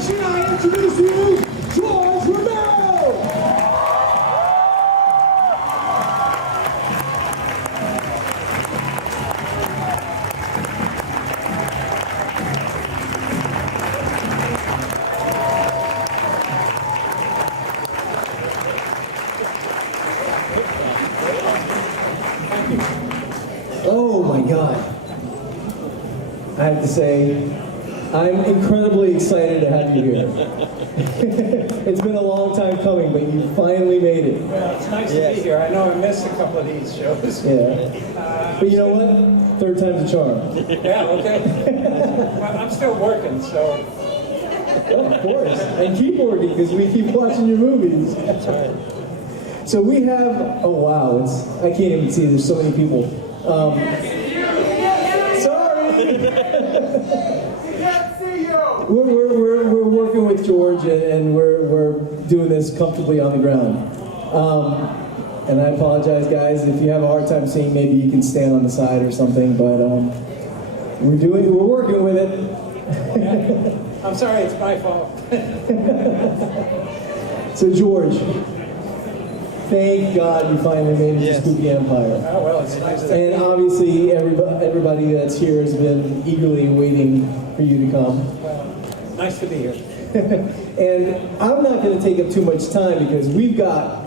celebration, I introduce you, George Romero! Oh my God. I have to say, I'm incredibly excited to have you here. It's been a long time coming, but you finally made it. Well, it's nice to be here. I know I missed a couple of these shows. Yeah. But you know what? Third time's a charm. Yeah, okay. Well, I'm still working, so. Oh, of course. And keep working, because we keep watching your movies. That's right. So we have, oh wow, I can't even see, there's so many people. Sorry! We're working with George, and we're doing this comfortably on the ground. And I apologize, guys, if you have a hard time seeing, maybe you can stand on the side or something, but we're working with it. I'm sorry, it's my fault. So George, thank God you finally made it to Spooky Empire. Oh, well, it's nice to And obviously everybody that's here has been eagerly waiting for you to come. Well, nice to be here. And I'm not going to take up too much time because we've got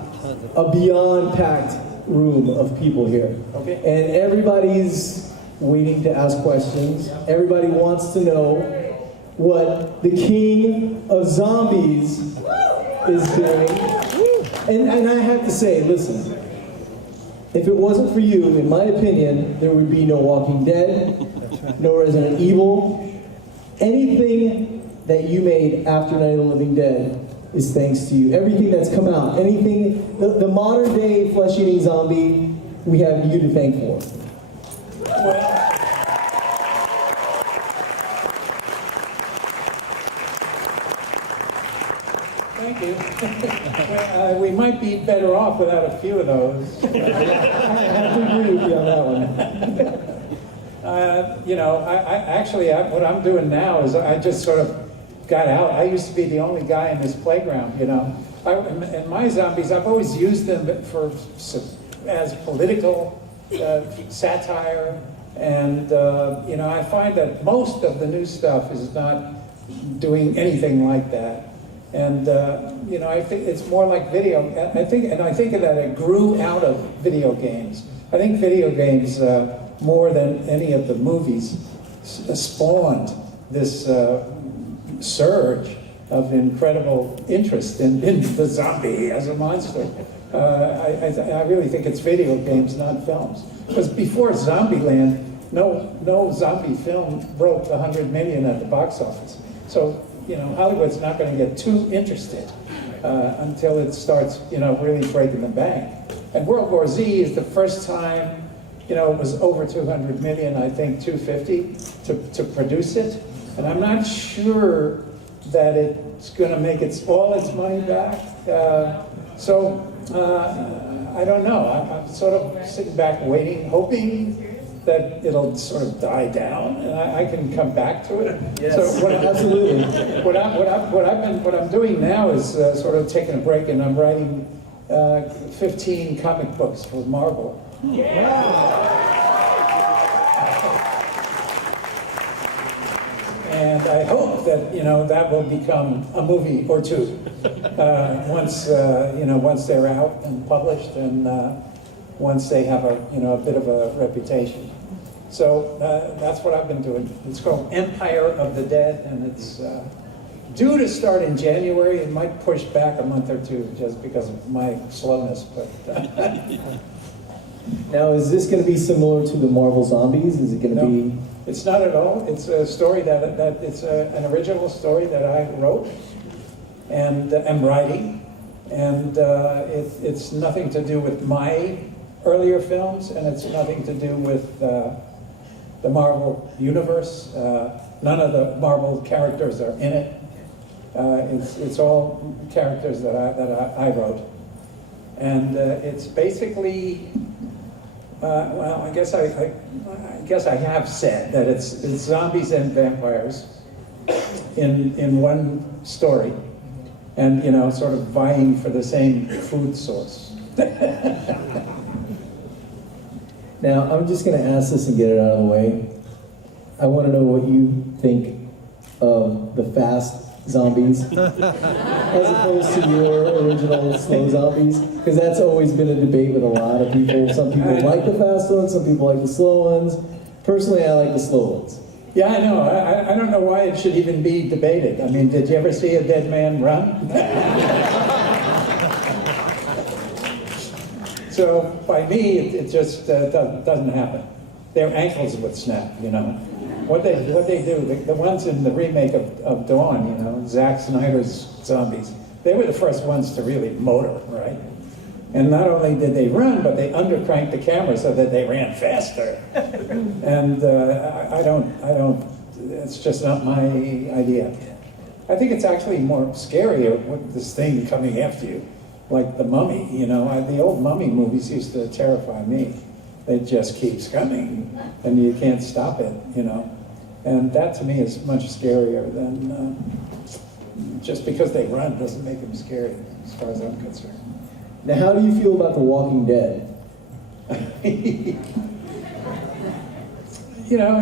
a beyond packed room of people here. Okay. And everybody's waiting to ask questions. Everybody wants to know what the king of zombies is doing. And I have to say, listen, if it wasn't for you, in my opinion, there would be no Walking Dead, no Resident Evil. Anything that you made after Night of the Living Dead is thanks to you. Everything that's come out, anything, the modern day flesh-eating zombie, we have you to thank for. Well, thank you. We might be better off without a few of those. I have to agree with you on that one. You know, what I'm doing now is I just sort of got out. I used to be the only guy in this playground, you know. And my zombies, I've always used them as political satire. And, you know, I find that most of the new stuff is not doing anything like that. And, you know, I think it's more like video. I think that it grew out of video games. I think video games, more than any of the movies, spawned this surge of incredible interest in the zombie as a monster. I really think it's video games, not films. Because before Zombieland, no zombie film broke 100 million at the box office. So, you know, Hollywood's not going to get too interested until it starts, you know, really breaking the bank. And World War Z is the first time, you know, it was over 200 million, I think 250 to produce it. And I'm not sure that it's going to make all its money back. I don't know. I'm sort of sitting back waiting, hoping that it'll sort of die down and I can come back to it. Yes, so absolutely. What I'm doing now is sort of taking a break, and I'm writing 15 comic books for Marvel. And I hope that, you know, that will become a movie or two once you know, once they're out and published, and once they have a, you know, a bit of a reputation. So that's what I've been doing. It's called Empire of the Dead, and it's due to start in January. It might push back a month or two just because of my slowness, but. Now, is this going to be similar to the Marvel Zombies? Is it going to be? It's not at all. It's a story that it's an original story that I wrote and am writing, and it's nothing to do with my earlier films, and it's nothing to do with the Marvel universe. None of the Marvel characters are in it. It's all characters that I wrote, and it's basically. Well, I guess I have said that it's zombies and vampires, in one story, and sort of vying for the same food source. Now, I'm just going to ask this and get it out of the way. I want to know what you think of the fast zombies as opposed to your original slow zombies, because that's always been a debate with a lot of people. Some people like the fast ones, some people like the slow ones. Personally, I like the slow ones. Yeah, I know. I don't know why it should even be debated. I mean, did you ever see a dead man run? So by me, it just doesn't happen. Their ankles would snap, What they do, the ones in the remake of Dawn, Zack Snyder's zombies, they were the first ones to really motor, right? And not only did they run, but they undercranked the camera so that they ran faster. And I don't, it's just not my idea. I think it's actually more scarier with this thing coming after you, like the Mummy, the old Mummy movies used to terrify me. It just keeps coming, and you can't stop it, And that to me is much scarier than, just because they run doesn't make them scary, as far as I'm concerned. Now, how do you feel about The Walking Dead? It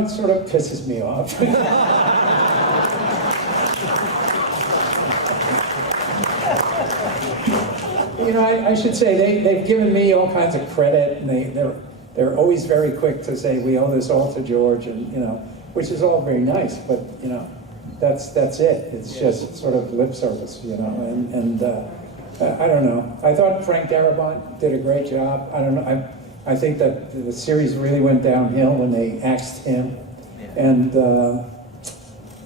sort of pisses me off. I should say they've given me all kinds of credit, and they're always very quick to say we owe this all to George, and which is all very nice, but that's it. It's just sort of lip service, and I don't know. I thought Frank Darabont did a great job. I don't know. I think that the series really went downhill when they axed him, and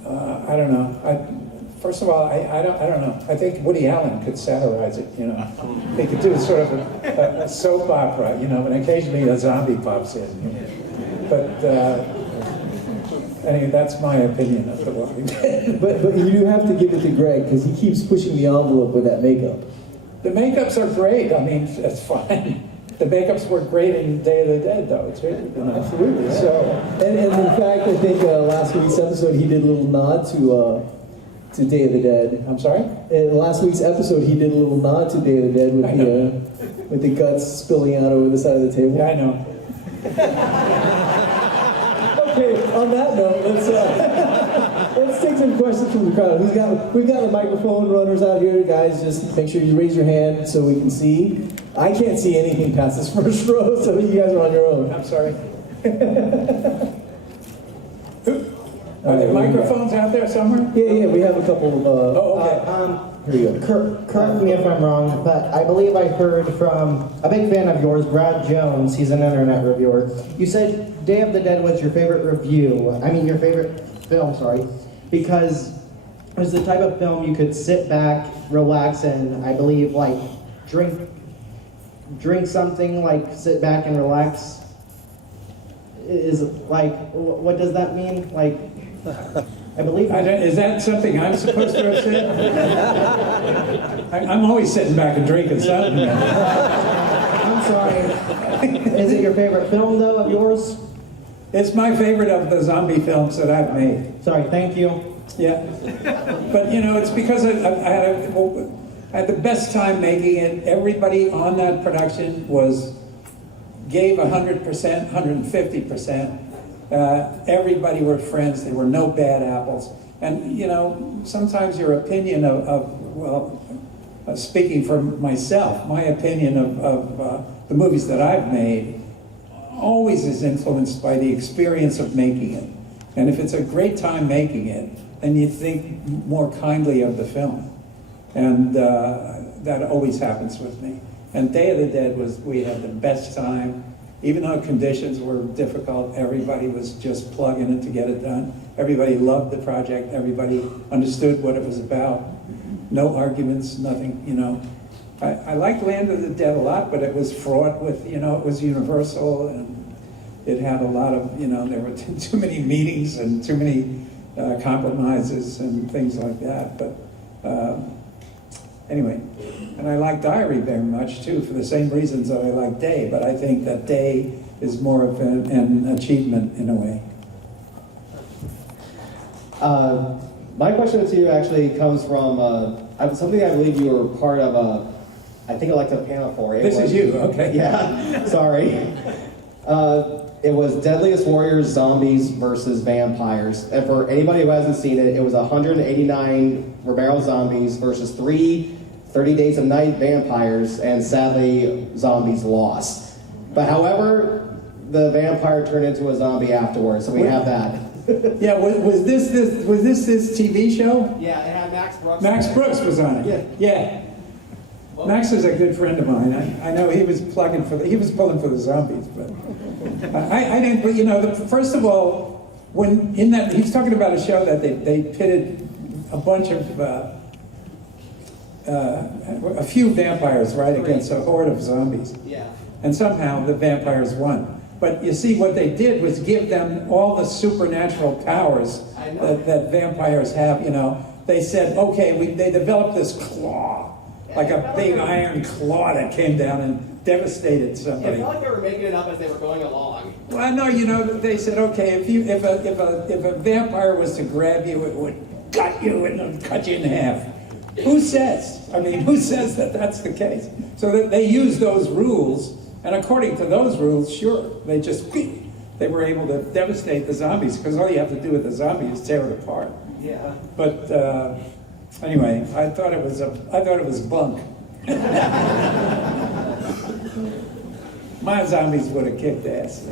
I don't know. First of all, I don't know. I think Woody Allen could satirize it. They could do sort of a soap opera, and occasionally a zombie pops in. But anyway, that's my opinion of The Walking Dead. But you do have to give it to Greg, because he keeps pushing the envelope with that makeup. The makeups are great. I mean, it's fine. The makeups were great in Day of the Dead, though. It's really, Absolutely. Yeah. So, and in fact, I think last week's episode he did a little nod to Day of the Dead. I'm sorry? In last week's episode, he did a little nod to Day of the Dead with the guts spilling out over the side of the table. Yeah, I know. Okay, on that note, let's take some questions from the crowd. We've got the microphone runners out here, guys. Just make sure you raise your hand so we can see. I can't see anything past this first row, so you guys are on your own. I'm sorry. Are there microphones out there somewhere? Yeah, we have a couple of... okay. Here you go. Correct me if I'm wrong, but I believe I heard from a big fan of yours, Brad Jones. He's an internet reviewer. You said Day of the Dead was your favorite your favorite film, sorry, because it was the type of film you could sit back, relax, and I believe like drink something, like sit back and relax. Is like, what does that mean? Like, I believe. Is that something I'm supposed to have said? I'm always sitting back and drinking something. I'm sorry. Is it your favorite film, though, of yours? It's my favorite of the zombie films that I've made. Sorry, thank you. Yeah. But, it's because I had the best time making it. Everybody on that production gave 100%, 150%. Everybody were friends. There were no bad apples. And, sometimes your opinion speaking for myself, my opinion of the movies that I've made always is influenced by the experience of making it. And if it's a great time making it, then you think more kindly of the film. And that always happens with me. And Day of the Dead we had the best time. Even though conditions were difficult, everybody was just plugging in to get it done. Everybody loved the project. Everybody understood what it was about. No arguments, nothing, I liked Land of the Dead a lot, but it was fraught with, it was Universal, and it had a lot of, there were too many meetings and too many compromises and things like that. But anyway, and I like Diary very much too, for the same reasons that I like Day, but I think that Day is more of an achievement in a way. My question to you actually comes from something I believe you were part of. I think I like to panel for. This is you, okay. Yeah, sorry. It was Deadliest Warriors Zombies versus Vampires. And for anybody who hasn't seen it, it was 189 Romero zombies versus 3 30 Days of Night vampires, and sadly, zombies lost. But however, the vampire turned into a zombie afterwards, so we have that. Yeah, was this TV show? Yeah, it had Max Brooks. Max Brooks was on it. Yeah. Max is a good friend of mine. I know he was pulling for the zombies, but I didn't. But you know, first of all, when in that he's talking about a show that they pitted a bunch of a few vampires against a horde of zombies. Yeah. And somehow the vampires won. But you see, what they did was give them all the supernatural powers that vampires have. You know, they said, okay, they developed this claw, like a big iron claw that came down and devastated somebody. It felt like they were making it up as they were going along. Well, no, you know, they said, okay, if a vampire was to grab you, it would gut you and cut you in half. Who says? I mean, who says that that's the case? So that they used those rules. And according to those rules, sure, they were able to devastate the zombies, because all you have to do with the zombie is tear it apart. Yeah. But anyway, I thought it was bunk. My zombies would have kicked ass.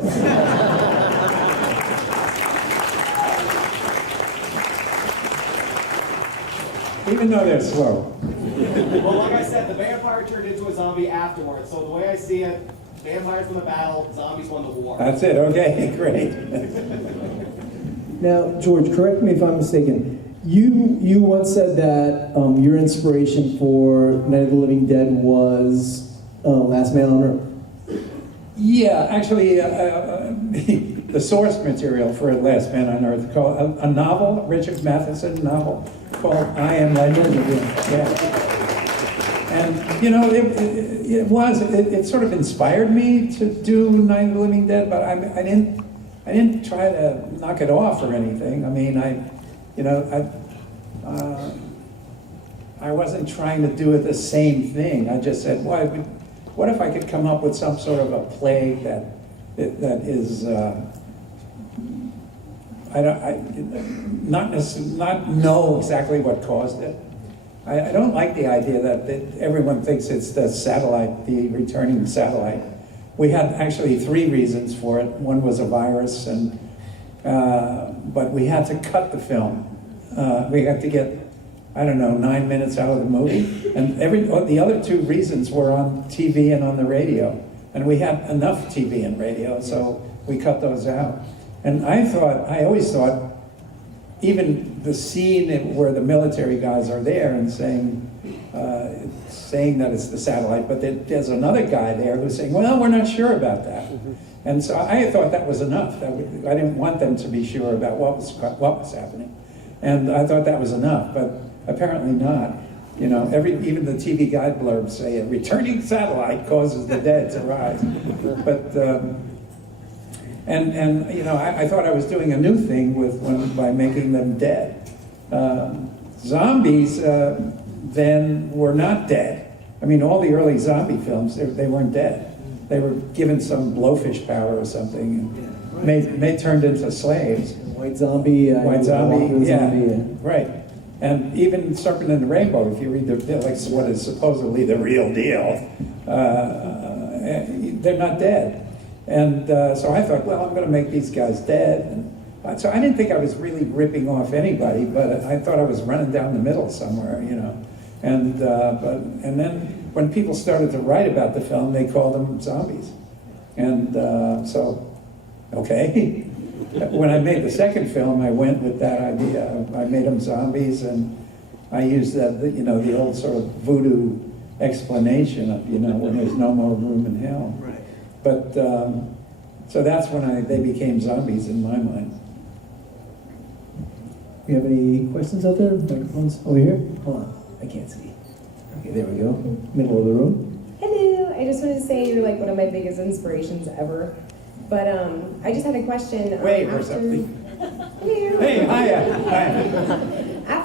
Even though they're slow. Well, like I said, the vampire turned into a zombie afterwards. So the way I see it, vampires won the battle, zombies won the war. That's it. Okay, great. Now, George, correct me if I'm mistaken. You once said that your inspiration for Night of the Living Dead was Last Man on Earth. Yeah, actually, the source material for Last Man on Earth, called a novel, Richard Matheson novel, called I Am Legend. Yeah. And, you know, it sort of inspired me to do Night of the Living Dead, but I didn't try to knock it off or anything. I mean, I wasn't trying to do it the same thing. I just said, what if I could come up with some sort of a plague that is not know exactly what caused it. I don't like the idea that everyone thinks it's the satellite, the returning satellite. We had actually 3 reasons for it. One was a virus, but we had to cut the film. We had to get, 9 minutes out of the movie. And the other 2 reasons were on TV and on the radio. And we had enough TV and radio, so we cut those out. And I always thought, even the scene where the military guys are there and saying that it's the satellite, but there's another guy there who's saying, well, we're not sure about that. And so I thought that was enough. I didn't want them to be sure about what was happening. And I thought that was enough, but apparently not. You know, even the TV guide blurbs say a returning satellite causes the dead to rise. But I thought I was doing a new thing by making them dead. Zombies then were not dead. I mean, all the early zombie films, they weren't dead. They were given some blowfish power or something, and turned into slaves. White zombie. White zombie, yeah. Zombie. Right. And even Serpent in the Rainbow, if you read what is supposedly the real deal, they're not dead. And so I thought, well, I'm going to make these guys dead. And so I didn't think I was really ripping off anybody, but I thought I was running down the middle somewhere, you know. And then when people started to write about the film, they called them zombies. And so, okay. When I made the second film, I went with that idea. I made them zombies, and I used the old sort of voodoo explanation of, when there's no more room in hell. Right. But, so that's when they became zombies in my mind. You have any questions out there? Microphones over here? Hold on, I can't see. Okay, there we go. Middle of the room. Hello, I just wanted to say you're like one of my biggest inspirations ever. But I just had a question. Wave or something. Hello. Hey, hiya.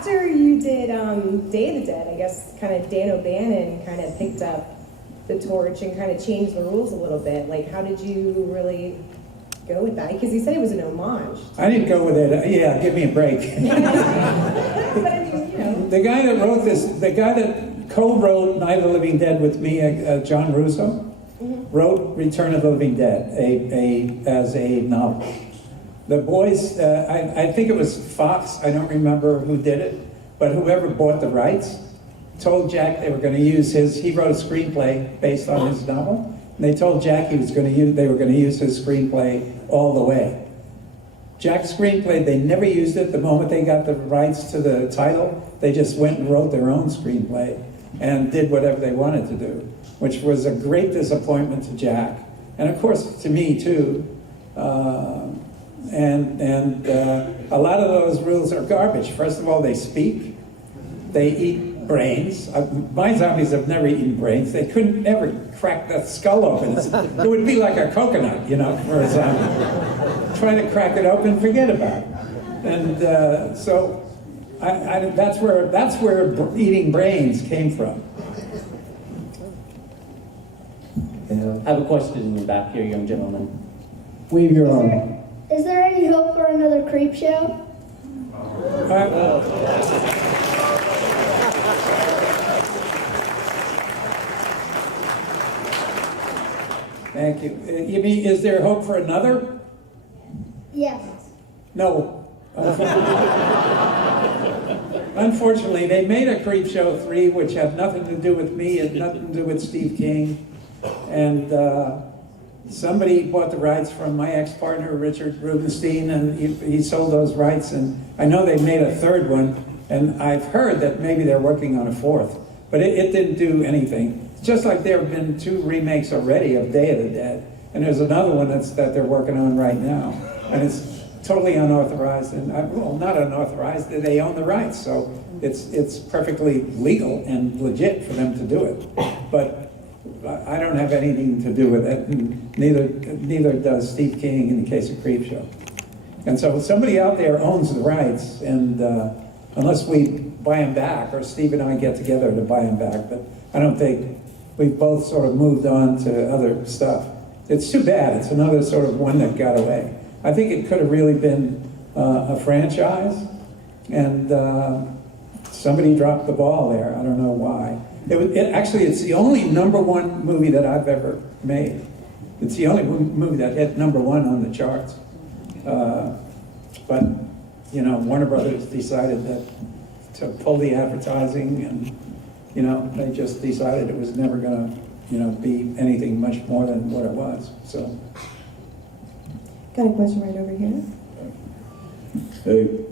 after you did Day of the Dead, I guess kind of Dan O'Bannon kind of picked up the torch and kind of changed the rules a little bit. Like, how did you really go with that? Because he said it was an homage. I didn't go with it. Yeah, give me a break. But I mean, you know. The guy that wrote this, the guy that co-wrote Night of the Living Dead with me, John Russo, wrote Return of the Living Dead as a novel. The boys, I think it was Fox, I don't remember who did it, but whoever bought the rights told Jack they were going to use he wrote a screenplay based on his novel, and they told Jack they were going to use his screenplay all the way. Jack's screenplay, they never used it. The moment they got the rights to the title, they just went and wrote their own screenplay and did whatever they wanted to do, which was a great disappointment to Jack, and of course to me too. A lot of those rules are garbage. First of all, they speak, they eat brains. My zombies have never eaten brains. They couldn't ever crack the skull open. It would be like a coconut, for a zombie. Try to crack it open, forget about it. And so that's where eating brains came from. Yeah. I have a question in the back here, young gentleman. Wave your arm. Is there any hope for another creep show? Thank you. You mean, is there hope for another? Yes. No. Unfortunately, they made a Creep Show 3, which had nothing to do with me, had nothing to do with Steve King. And somebody bought the rights from my ex-partner, Richard Rubenstein, and he sold those rights. And I know they made a third one, and I've heard that maybe they're working on a fourth. But it didn't do anything. It's just like there have been 2 remakes already of Day of the Dead. And there's another one that they're working on right now. And it's totally unauthorized, and well, not unauthorized, they own the rights, so it's perfectly legal and legit for them to do it. But I don't have anything to do with it, and neither does Steve King in the case of Creep Show. And so somebody out there owns the rights, and unless we buy them back, or Steve and I get together to buy them back, but I don't think we've both sort of moved on to other stuff. It's too bad. It's another sort of one that got away. I think it could have really been a franchise, and somebody dropped the ball there. I don't know why. Actually, it's the only #1 movie that I've ever made. It's the only movie that hit #1 on the charts. But, Warner Brothers decided to pull the advertising, and, they just decided it was never going to, be anything much more than what it was, so. Got a question right over here.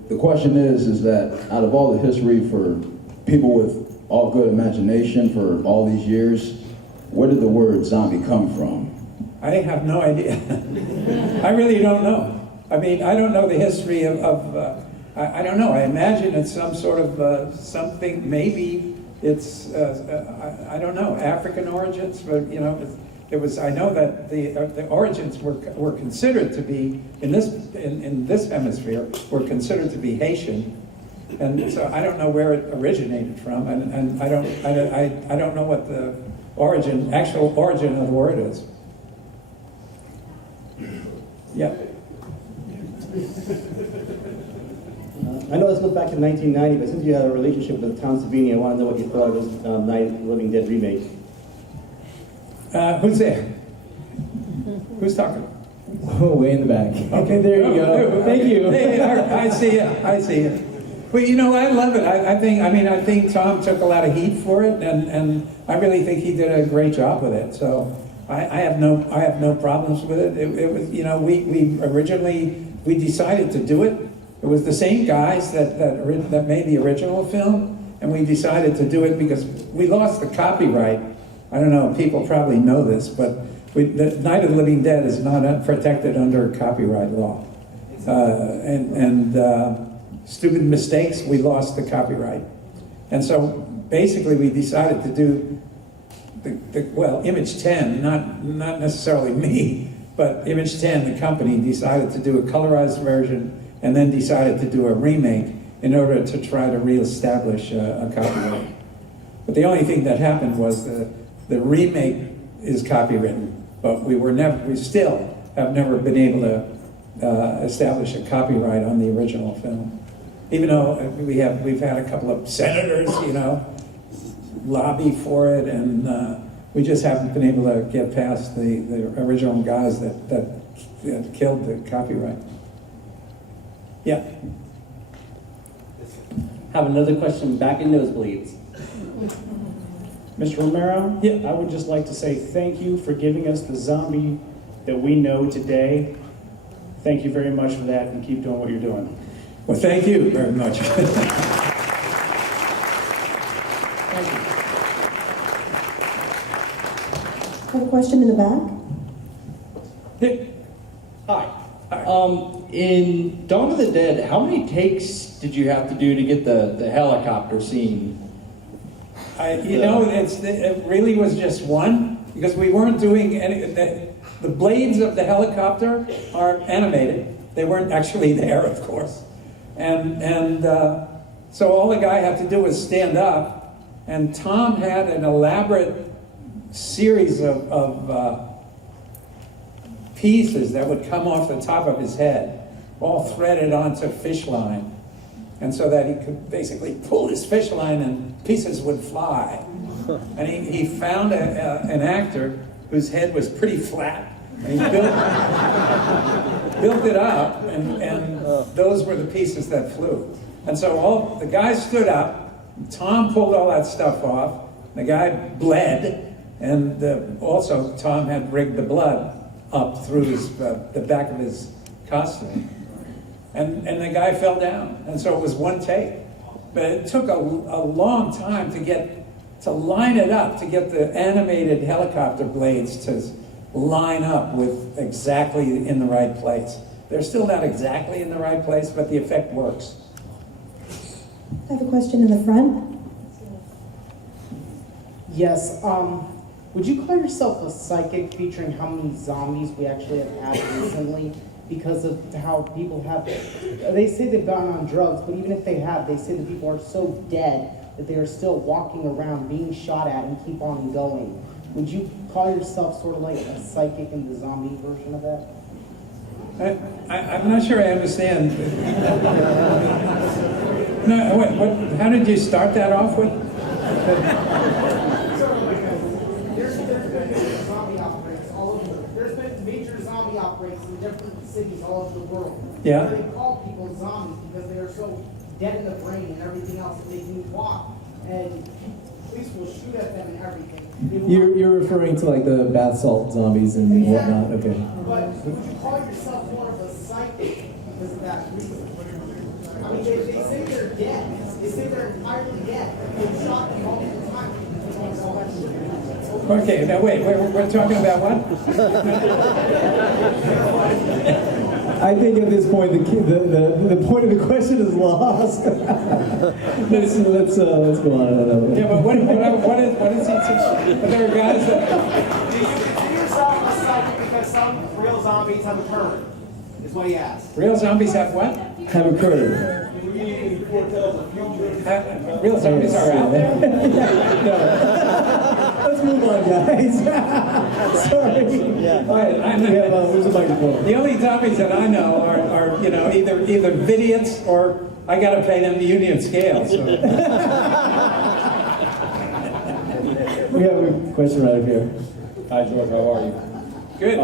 The question is that out of all the history for people with all good imagination for all these years, where did the word zombie come from? I have no idea. I really don't know. I mean, I don't know the history of I don't know. I imagine it's some sort of something, maybe it's, I don't know, African origins, but, it was. I know that the origins were considered to be in this hemisphere were considered to be Haitian, and so I don't know where it originated from, and I don't know what the actual origin of the word is. Yeah. I know this goes back to 1990, but since you had a relationship with Tom Savini, I want to know what you thought of his Night of the Living Dead remake. Who's there? Who's talking? Oh, way in the back. Okay, there you go. Thank you. Hey, I see it. I see it. But I love it. I think Tom took a lot of heat for it, and I really think he did a great job with it. So I have no problems with it. It was, we originally decided to do it. It was the same guys that made the original film, and we decided to do it because we lost the copyright. I don't know, people probably know this, but the Night of the Living Dead is not protected under copyright law. Stupid mistakes, we lost the copyright. And so basically we decided to do Image 10, not necessarily me, but Image 10, the company, decided to do a colorized version and then decided to do a remake. in order to try to reestablish a copyright. But the only thing that happened was the remake is copywritten, but we still have never been able to establish a copyright on the original film. Even though we've had a couple of senators, lobby for it, and we just haven't been able to get past the original guys that killed the copyright. Yeah. Have another question back in nosebleeds. Mr. Romero, Yeah. I would just like to say thank you for giving us the zombie that we know today. Thank you very much for that, and keep doing what you're doing. Well, thank you very much. Have a question in the back? Hi. In Dawn of the Dead, how many takes did you have to do to get the helicopter scene? It really was just one, because we weren't doing any. The blades of the helicopter are animated. They weren't actually there, of course, and so all the guy had to do was stand up, and Tom had an elaborate series of pieces that would come off the top of his head, all threaded onto fish line, and so that he could basically pull his fish line and pieces would fly. And he found an actor whose head was pretty flat, and he built it up, and those were the pieces that flew. And so all the guys stood up, Tom pulled all that stuff off, the guy bled, and also Tom had rigged the blood up through the back of his costume. And the guy fell down, and so it was one take. But it took a long time to line it up, to get the animated helicopter blades to line up with exactly in the right place. They're still not exactly in the right place, but the effect works. I have a question in the front. Yes, would you call yourself a psychic, featuring how many zombies we actually have had recently? Because of how people have, they say they've gone on drugs, but even if they have, they say that people are so dead that they are still walking around being shot at and keep on going. Would you call yourself sort of like a psychic in the zombie version of that? I'm not sure I understand. No, what? How did you start that off with? There's been zombie outbreaks all over. There's been major zombie outbreaks in different cities all over the world. Yeah. They call people zombies because they are so dead in the brain and everything else that they can walk, and police will shoot at them and everything. You're referring to like the bath salt zombies and whatnot, okay. But would you call yourself more of a psychic because of that reason? I mean, they say they're dead. They say they're entirely dead. They shot them multiple times. Okay, now wait, we're talking about what? I think at this point the point of the question is lost. let's go on. Yeah, but what is it? But there are guys that. Do you consider yourself a psychic because some real zombies have occurred? Is what he asked. Real zombies have what? Have occurred. Real zombies are out there? Let's move on, guys. Sorry. All right, where's the microphone? The only zombies that I know are either idiots or I got to pay them the union scale. So. We have a question right up here. Hi, George. How are you? Good.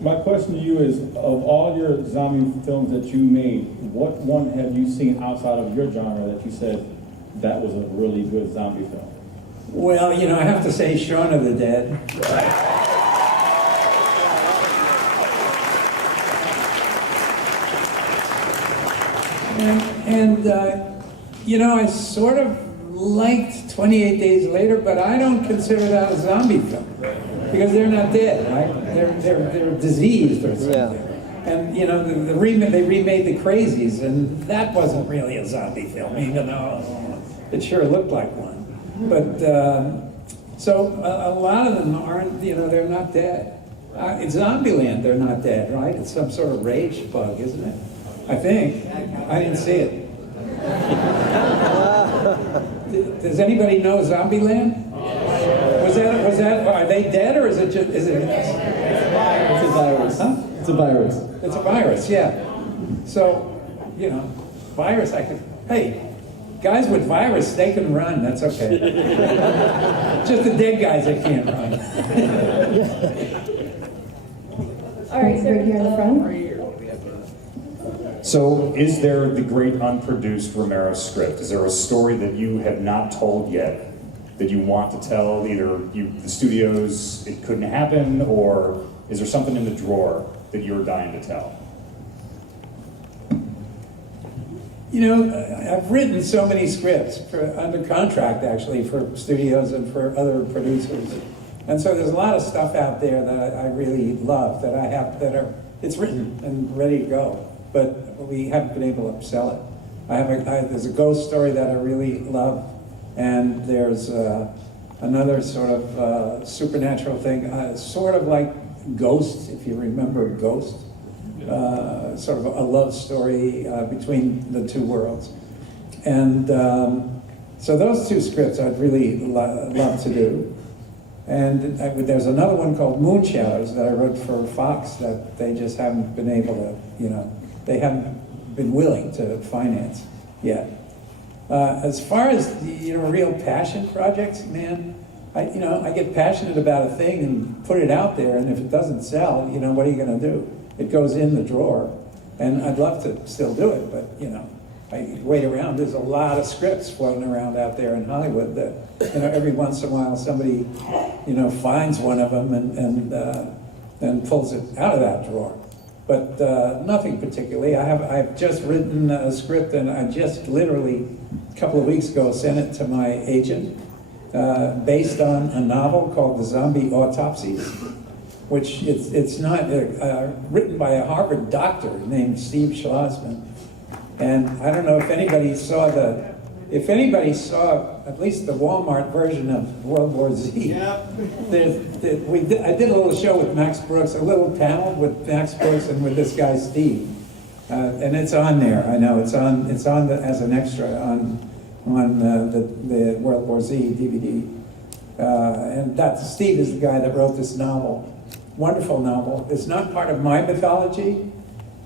My question to you is, of all your zombie films that you made, what one have you seen outside of your genre that you said that was a really good zombie film? Well, I have to say Shaun of the Dead. And I sort of liked 28 Days Later, but I don't consider that a zombie film because they're not dead, right? They're diseased or something. Yeah. And they remade The Crazies, and that wasn't really a zombie film, even though it sure looked like one. But so a lot of them aren't. They're not dead. In Zombieland, they're not dead, right? It's some sort of rage bug, isn't it? I think. I didn't see it. Does anybody know Zombieland? Was that, are they dead or is it just, is it? It's a virus. Huh? It's a virus. It's a virus, yeah. So, you know, virus, hey, guys with virus, they can run, that's okay. Just the dead guys that can't run. All right, sir. Right here in the front. So, is there the great unproduced Romero script? Is there a story that you have not told yet that you want to tell? Either the studios, it couldn't happen, or is there something in the drawer that you're dying to tell? You know, I've written so many scripts under contract, actually, for studios and for other producers. And so there's a lot of stuff out there that I really love, that I have, it's written and ready to go, but we haven't been able to sell it. There's a ghost story that I really love, and there's another sort of supernatural thing, sort of like Ghost, if you remember Ghost. Sort of a love story between the two worlds. And so those two scripts I'd really love to do. And there's another one called Moon Shadows that I wrote for Fox that they just haven't been able to, you know, they haven't been willing to finance yet. As far as, you know, real passion projects, man, I get passionate about a thing and put it out there, and if it doesn't sell, you know, what are you going to do? It goes in the drawer, and I'd love to still do it, but, you know, I wait around. There's a lot of scripts floating around out there in Hollywood that, you know, every once in a while somebody, you know, finds one of them and pulls it out of that drawer. But nothing particularly. I've just written a script, and I just literally a couple of weeks ago sent it to my agent, based on a novel called The Zombie Autopsies, which it's not written by a Harvard doctor named Steve Schlossman. And I don't know if anybody saw at least the Walmart version of World War Z. Yeah. I did a little show with Max Brooks, a little panel with Max Brooks and with this guy Steve, and it's on there. I know it's on as an extra on the World War Z DVD. And Steve is the guy that wrote this novel. Wonderful novel. It's not part of my mythology,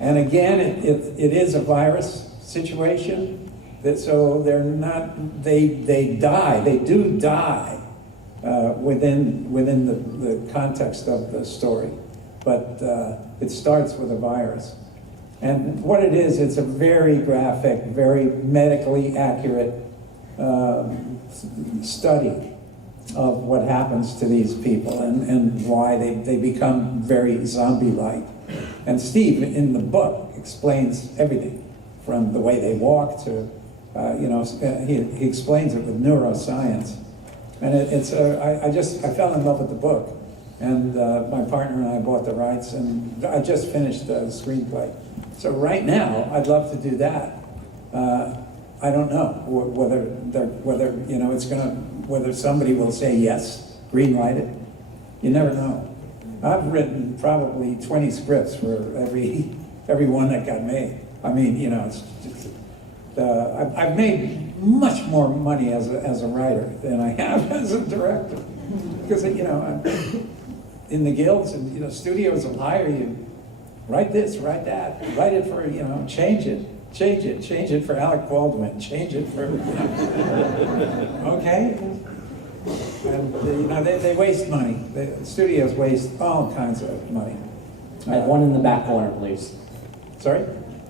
and again, it is a virus situation. So they're not. They die. They do die within the context of the story, but it starts with a virus. And what it is, it's a very graphic, very medically accurate study of what happens to these people and why they become very zombie-like. And Steve, in the book, explains everything from the way they walk to, he explains it with neuroscience. And I fell in love with the book. And my partner and I bought the rights, and I just finished the screenplay. So right now, I'd love to do that. I don't know whether somebody will say yes, green light it. You never know. I've written probably 20 scripts for every one that got made. I mean, you know, I've made much more money as a writer than I have as a director, because you know, I'm in the guilds, and you know, studios will hire you. Write this, write that, write it for, you know, change it for Alec Baldwin, change it for, you know. Okay? And, you know, they waste money. The studios waste all kinds of money. I have one in the back corner, please. Sorry?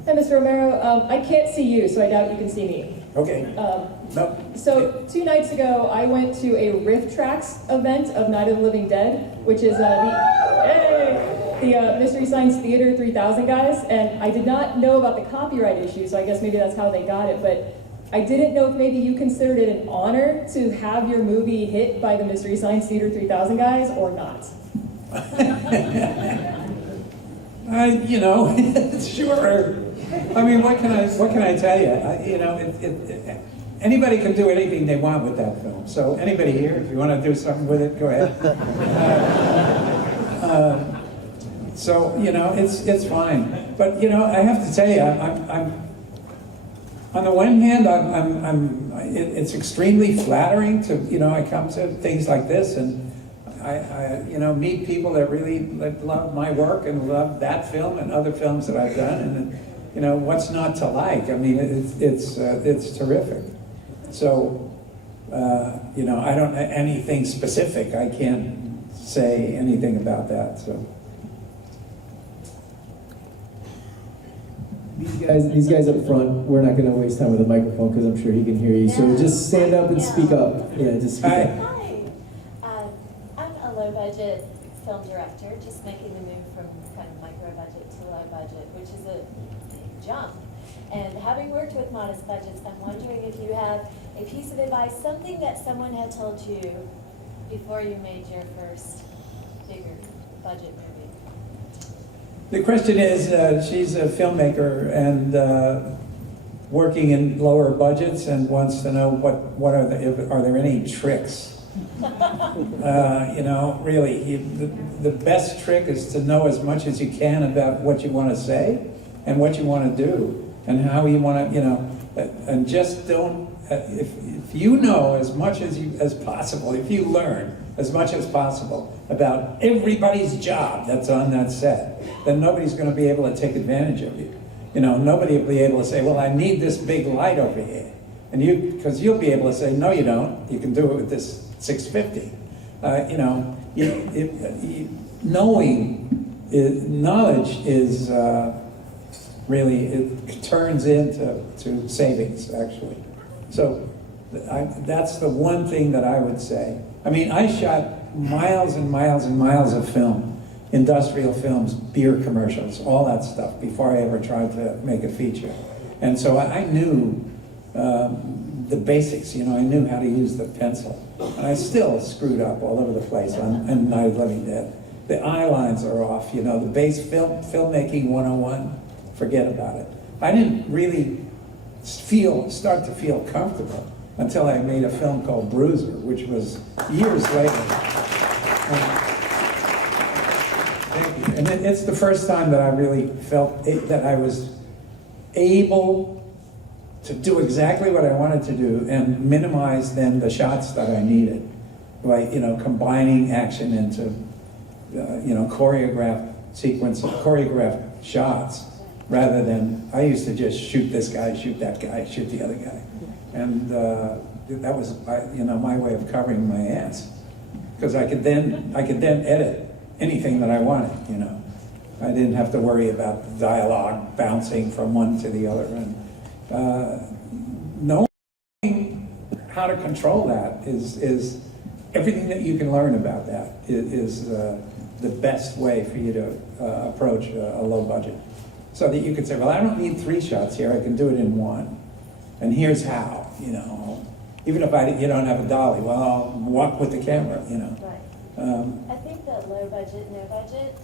Hi, Mr. Romero. I can't see you, so I doubt you can see me. Okay. No. So 2 nights ago, I went to a Riff Tracks event of Night of the Living Dead, which is the Mystery Science Theater 3000 guys, and I did not know about the copyright issue, so I guess maybe that's how they got it, but I didn't know if maybe you considered it an honor to have your movie hit by the Mystery Science Theater 3000 guys, or not. You know, sure. I mean, what can I tell you? You know, anybody can do anything they want with that film. So anybody here, if you want to do something with it, go ahead. So you know, it's fine. But you know, I have to tell you, On the one hand, it's extremely flattering to, I come to things like this and I meet people that really love my work and love that film and other films that I've done, and what's not to like? I mean, it's terrific. So, I don't anything specific. I can't say anything about that. So. These guys up front, we're not going to waste time with a microphone because I'm sure he can hear you. So just stand up and speak up. Yeah, just speak up. Hi, I'm a low-budget film director, just making the move from kind of micro-budget to low-budget, which is a big jump. And having worked with modest budgets, I'm wondering if you have a piece of advice, something that someone had told you before you made your first bigger budget movie. The question is, she's a filmmaker and working in lower budgets and wants to know what are there any tricks? Really, the best trick is to know as much as you can about what you want to say and what you want to do and how you want to, and just don't. If you know as much as possible, if you learn as much as possible about everybody's job that's on that set, then nobody's going to be able to take advantage of you. Nobody will be able to say, well, I need this big light over here. And because you'll be able to say, no, you don't. You can do it with this 650. Knowledge is really, it turns into savings, actually. So that's the one thing that I would say. I mean, I shot miles and miles and miles of film, industrial films, beer commercials, all that stuff before I ever tried to make a feature. And so I knew the basics, I knew how to use the pencil. And I still screwed up all over the place on Night of the Living Dead. The eye lines are off, the base filmmaking 101, forget about it. I didn't really start to feel comfortable until I made a film called Bruiser, which was years later. Thank you. And it's the first time that I really felt that I was able to do exactly what I wanted to do and minimize then the shots that I needed by, combining action into, choreographed shots rather than, I used to just shoot this guy, shoot that guy, shoot the other guy. And that was, my way of covering my ass. Because I could then edit anything that I wanted, I didn't have to worry about dialogue bouncing from one to the other. And knowing how to control that is everything that you can learn about that is the best way for you to approach a low budget. So that you could say, well, I don't need 3 shots here, I can do it in 1. And here's how, Even if you don't have a dolly, well, I'll walk with the camera, Right. I think that low budget, no budget,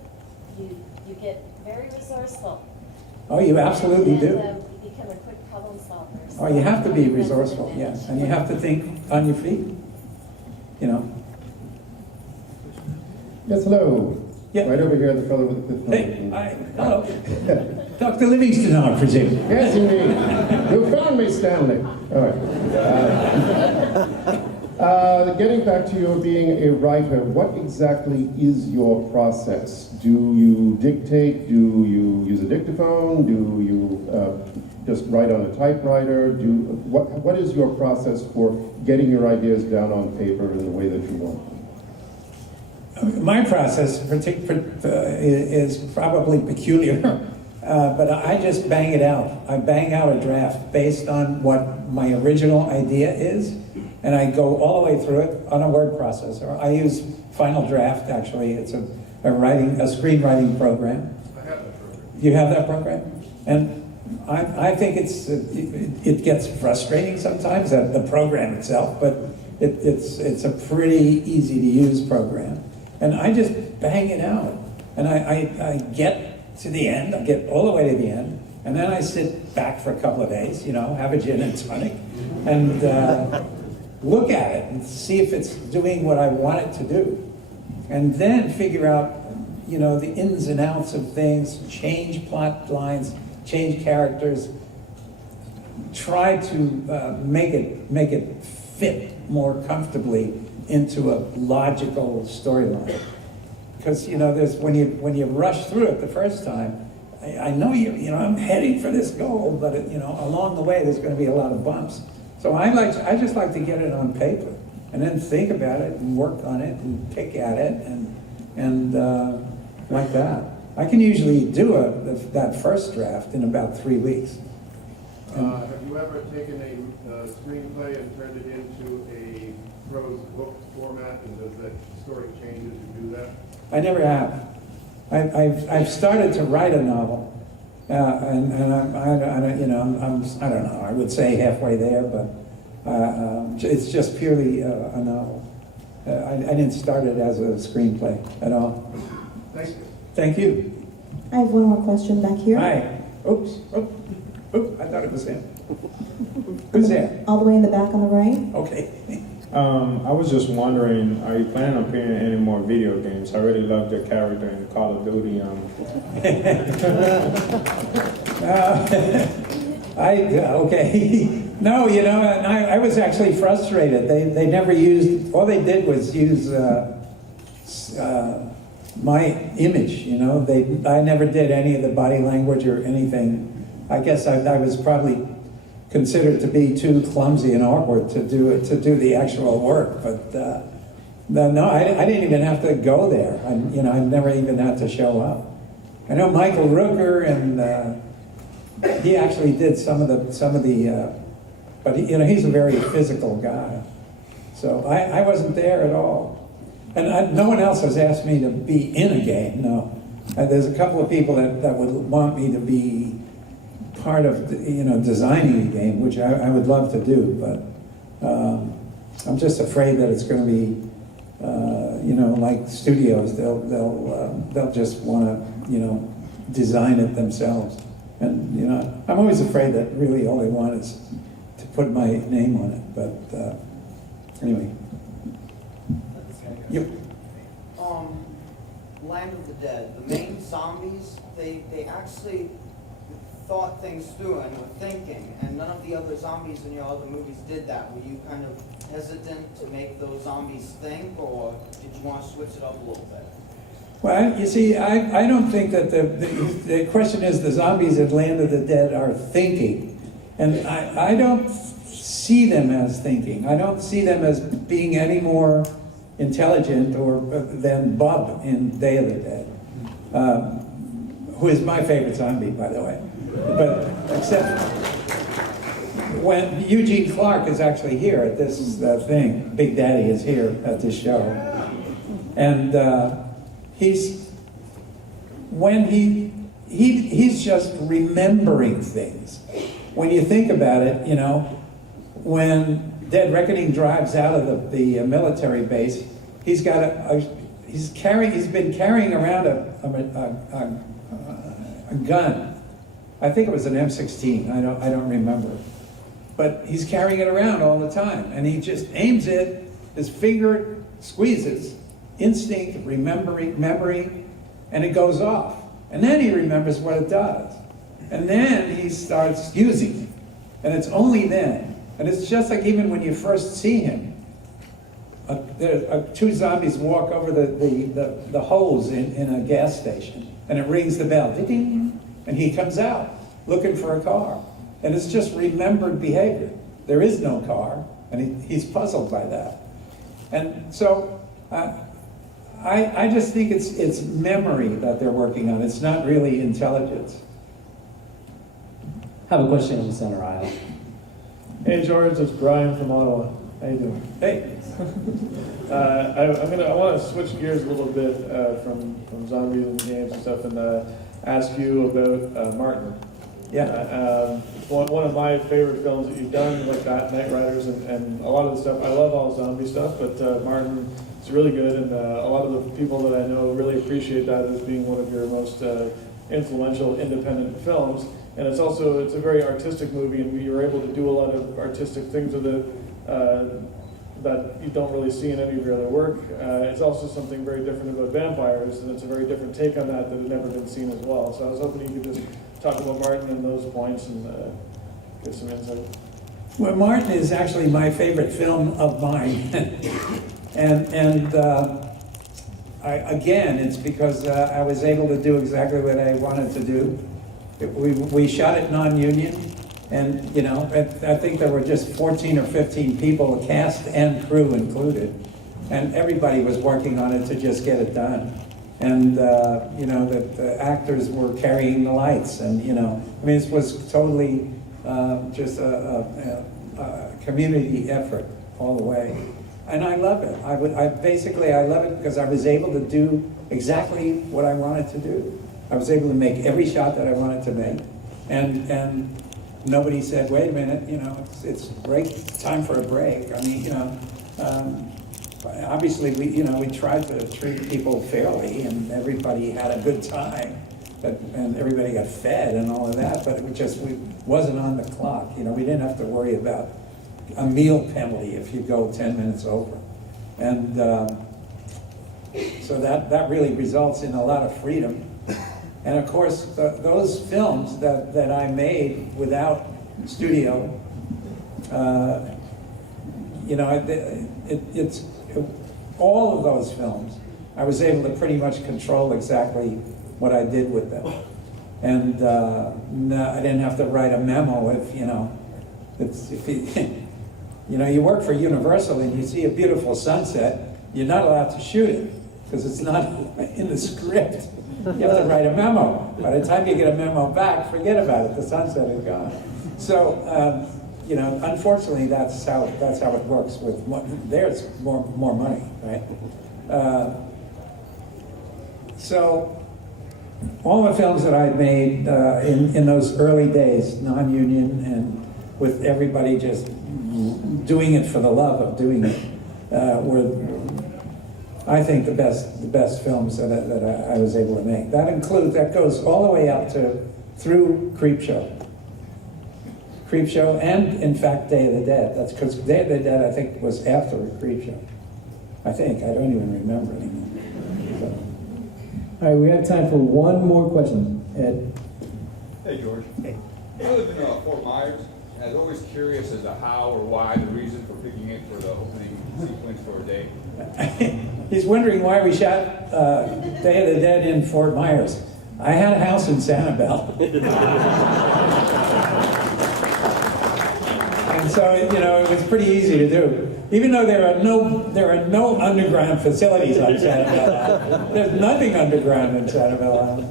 you get very resourceful. Oh, you absolutely do. And you become a quick problem solver. Oh, you have to be resourceful, yes. And you have to think on your feet, Yes, hello. Yeah. Right over here, the fellow with the Hey, hi, hello. Dr. Livingston, I presume. Yes, indeed. You found me, Stanley. All right. Getting back to your being a writer, what exactly is your process? Do you dictate? Do you use a dictaphone? Do you just write on a typewriter? What is your process for getting your ideas down on paper in the way that you want? My process is probably peculiar, but I just bang it out. I bang out a draft based on what my original idea is, and I go all the way through it on a word processor. I use Final Draft, actually. It's a screenwriting program. I have that program. You have that program? And I think it gets frustrating sometimes, the program itself, but it's a pretty easy to use program. And I just bang it out. And I get to the end, I get all the way to the end, and then I sit back for a couple of days, have a gin and tonic, and look at it and see if it's doing what I want it to do. And then figure out, the ins and outs of things, change plot lines, change characters, tried to make it fit more comfortably into a logical storyline. Because there's when you rush through it the first time, I know I'm heading for this goal, but along the way there's going to be a lot of bumps. So I just like to get it on paper and then think about it and work on it and pick at it and like that. I can usually do that first draft in about 3 weeks. Have you ever taken a screenplay and turned it into a prose book format, and does that story change as you do that? I never have. I've started to write a novel, and I don't know. I would say halfway there, but it's just purely a novel. I didn't start it as a screenplay at all. Thank you. Thank you. I have one more question back here. Hi. Oops. I thought it was him. Who's there? All the way in the back on the right. Okay. I was just wondering, are you planning on playing any more video games? I really loved your character in Call of Duty. Okay. No, and I was actually frustrated. They never used, all they did was use my image, I never did any of the body language or anything. I guess I was probably considered to be too clumsy and awkward to do the actual work, but no, I didn't even have to go there. I never even had to show up. I know Michael Rooker, and he actually did some of the but he's a very physical guy, so I wasn't there at all. And no one else has asked me to be in a game, no. There's a couple of people that would want me to be part of, designing a game, which I would love to do, but I'm just afraid that it's going to be, like studios, they'll just want to, design it themselves. And, I'm always afraid that really all they want is to put my name on it, but anyway. Yep. Land of the Dead, the main zombies, they actually thought things through and were thinking, and none of the other zombies in your other movies did that. Were you kind of hesitant to make those zombies think, or did you want to switch it up a little bit? Well, you see, I don't think that the question is the zombies at Land of the Dead are thinking, and I don't see them as thinking. I don't see them as being any more intelligent or than Bub in Day of the Dead, who is my favorite zombie, by the way. But except when Eugene Clark is actually here at this thing, Big Daddy is here at this show, and he's just remembering things. When you think about it, when Dead Reckoning drives out of the military base, he's been carrying around a gun. I think it was an M16. I don't remember, but he's carrying it around all the time, and he just aims it. His finger squeezes, instinct, memory, and it goes off. And then he remembers what it does, and then he starts using it, and it's only then. And it's just like even when you first see him, two zombies walk over the hose in a gas station, and it rings the bell, ding, and he comes out looking for a car. And it's just remembered behavior. There is no car, and he's puzzled by that. And so I just think it's memory that they're working on. It's not really intelligence. I have a question in the center aisle. Hey George, it's Brian from Ottawa. How you doing? Hey. I want to switch gears a little bit from zombies and games and stuff, and ask you about Martin. Yeah. One of my favorite films that you've done, like that, Night Riders, and a lot of the stuff. I love all zombie stuff, but Martin is really good, and a lot of the people that I know really appreciate that as being one of your most influential independent films. And it's a very artistic movie, and you were able to do a lot of artistic things with it that you don't really see in any of your other work. It's also something very different about vampires, and it's a very different take on that had never been seen as well. So I was hoping you could just talk about Martin and those points and Get some insight. Well, Martin is actually my favorite film of mine. Again, it's because I was able to do exactly what I wanted to do. We shot it non-union, and you know, I think there were just 14 or 15 people, cast and crew included, and everybody was working on it to just get it done. And you know, the actors were carrying the lights, and you know, I mean, this was totally just a community effort all the way. And I love it. I love it because I was able to do exactly what I wanted to do. I was able to make every shot that I wanted to make, and nobody said, "Wait a minute, you know, it's break time for a break." I mean, you know, obviously we tried to treat people fairly, and everybody had a good time, and everybody got fed and all of that. But we wasn't on the clock. You know, we didn't have to worry about a meal penalty if you go 10 minutes over. And so that really results in a lot of freedom. And of course, those films that I made without studio, you know, it's all of those films, I was able to pretty much control exactly what I did with them. And no, I didn't have to write a memo if, you know, you know, you work for Universal and you see a beautiful sunset, you're not allowed to shoot it because it's not in the script. You have to write a memo. By the time you get a memo back, forget about it. The sunset is gone. So, you know, unfortunately, that's how it works. There's more money, right? So, all the films that I made in those early days, non-union, and with everybody just doing it for the love of doing it, were, I think, the best films that I was able to make. That goes all the way up to through Creepshow, and in fact Day of the Dead. That's because Day of the Dead I think was after Creepshow. I think I don't even remember anymore. All right, we have time for one more question. Ed. Hey George. Hey. I live in Fort Myers. I was always curious as to how or why the reason for picking it for the opening sequence for a day. He's wondering why we shot Day of the Dead in Fort Myers. I had a house in Sanibel. And so, you know, it was pretty easy to do. Even though there are no underground facilities on Sanibel. There's nothing underground in Sanibel.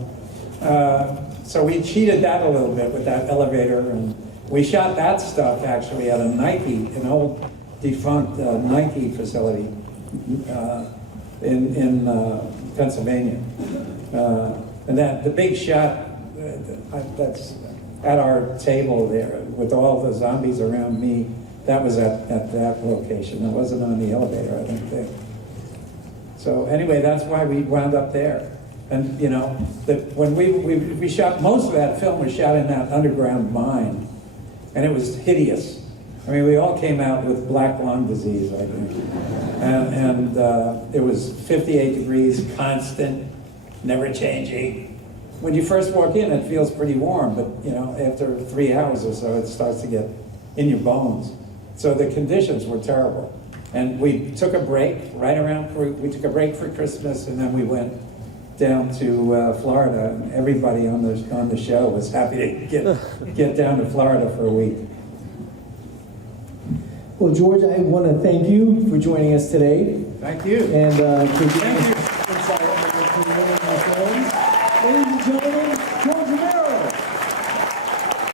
So we cheated that a little bit with that elevator, and we shot that stuff actually at a Nike, an old defunct Nike facility in Pennsylvania. And that the big shot that's at our table there with all the zombies around me, that was at that location. It wasn't on the elevator, I don't think. So anyway, that's why we wound up there. And you know, when we shot, most of that film was shot in that underground mine, and it was hideous. I mean, we all came out with black lung disease, I think. And it was 58 degrees, constant, never changing. When you first walk in, it feels pretty warm, but you know, after 3 hours or so, it starts to get in your bones. So the conditions were terrible. And we took a break we took a break for Christmas, and then we went down to Florida. And everybody on the show was happy to get down to Florida for a week. Well, George, I want to thank you for joining us today. Thank you. And for giving us insight on your films. Ladies and gentlemen, George Romero.